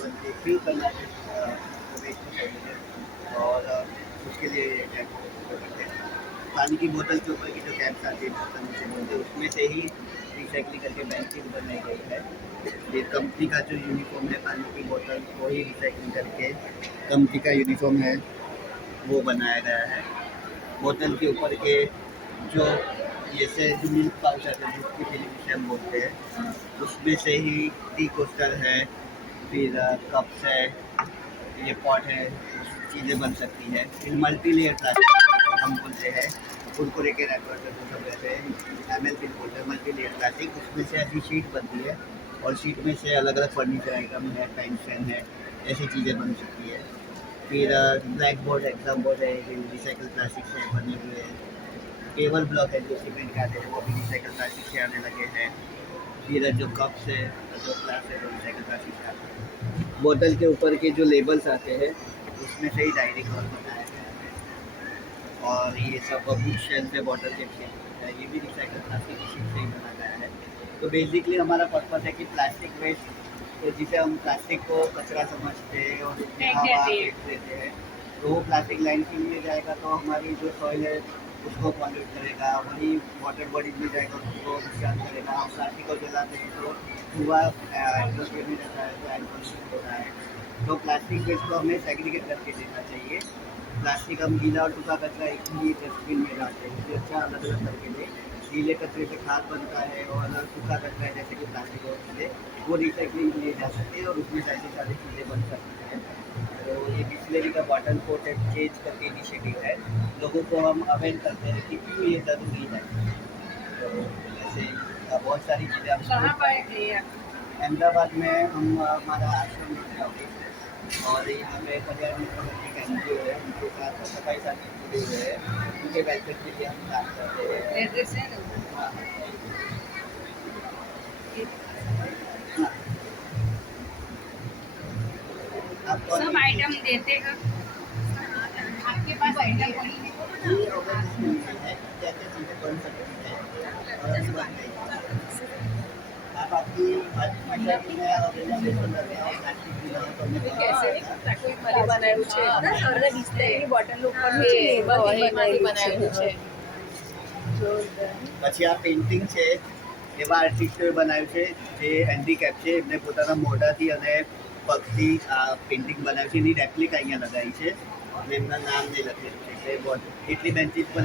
Level पे fill करना है वेस्ट को सही और उसके लिए कैप करते हैं। पानी की बोतल के ऊपर की जो कैप्स आती है बोतल से बोलते हैं उसमें से ही रिसाइकलिंग करके बैंकिंग बनाई गई है। ये कंपनी का जो यूनिफॉर्म है पानी की बोतल को ही रिसाइकलिंग करके कंपनी का यूनिफॉर्म है वो बनाया गया है। बोतल के ऊपर के जो जैसे जो मिल्क पाउच आते हैं दूध की थैली जिसे हम बोलते हैं उसमें से ही टी कोस्टर है, फिर कप्स है, ये पॉट है, चीज़ें बन सकती है। फिर मल्टी लेयर प्लास्टिक हम बोलते हैं कुरकुरे के रैपर जो सब रहते हैं एम एल पिन बोलते हैं मल्टी लेयर प्लास्टिक उसमें से ऐसी शीट बनती है और शीट में से अलग अलग फर्नीचर आइटम है, पेन स्टैंड है, ऐसी चीज़ें बन सकती है। फिर ब्लैक बोर्ड एग्जाम बोर्ड है रिसाइकल प्लास्टिक से बने हुए हैं। टेबल ब्लॉक है जो सीमेंट का आते हैं वो भी रिसाइकल प्लास्टिक से आने लगे हैं। फिर जो कप्स है जो ग्लास है वो रिसाइकल प्लास्टिक से आते हैं। बोतल के ऊपर के जो लेबल्स आते हैं उसमें से ही डायरी कवर बनाया गया है और ये सब बुक शेल्फ है बॉटल के शेल्फ है ये भी रिसाइकल प्लास्टिक की शीट से ही बना गया है। तो बेसिकली हमारा पर्पज़ है कि प्लास्टिक वेस्ट तो जिसे हम प्लास्टिक को कचरा समझते हैं और उसमें हवा फेंक देते हैं तो वो प्लास्टिक लैंडफिल में जाएगा तो हमारी जो सॉइल है उसको पॉल्यूट करेगा, वही वाटर बॉडीज में जाएगा उसको नुकसान करेगा। हम प्लास्टिक को जलाते हैं तो धुआं एटमॉस्फेयर में जाता है तो एयर पोल्यूशन हो रहा है। तो प्लास्टिक वेस्ट को हमें सेग्रीगेट करके देना चाहिए। प्लास्टिक हम गीला और सूखा कचरा एक ही डस्टबिन में डालते हैं इससे अच्छा अलग अलग करके दें। गीले कचरे से खाद बनता है और सूखा कचरा है जैसे कि प्लास्टिक और चीज़ें वो रिसाइकलिंग के लिए जा सकते हैं और उसमें ऐसी सारी चीज़ें बन सकती हैं। तो ये बिस्लरी का बॉटल को चेंज करके इनिशिएटिव है। लोगों को हम अवेयर करते हैं कि क्यों ये ज़रूरी है। तो जैसे बहुत सारी चीज़ें हम अहमदाबाद में हम हमारा आश्रम में ऑफिस है और यहाँ पे पर्यावरण संबंधी का एनजीओ है उनके साथ सफाई साथी जुड़े हुए हैं उनके वेलफेयर के लिए हम काम करते हैं। एड्रेस है हाँ। हाँ। आप सब आइटम देते हैं आपके पास आइटम कोई है ये ऑर्गेनाइजेशन है जैसे चीज़ें बन सकती हैं और अभी बन गई आप आपकी ऑर्गेनाइजेशन करते हैं प्लास्टिक की ना तो हमें कैसे કોઈ મારી બનાવ્યું છે અને બિસ્લરીની બોટલ ઉપર છે એમાંથી બનાવ્યું છે પછી આ પેઇન્ટિંગ છે એવા આર્ટિસ્ટોએ બનાવ્યું છે જે હેન્ડીકેપ છે એમને પોતાના મોઢાથી અને પગથી આ પેઇન્ટિંગ બનાવી છે એની રેપ્લિકા અહીંયા લગાવી છે અને એમના નામ નહીં લખેલું છે એટલે એટલી બેન્ચીસ પર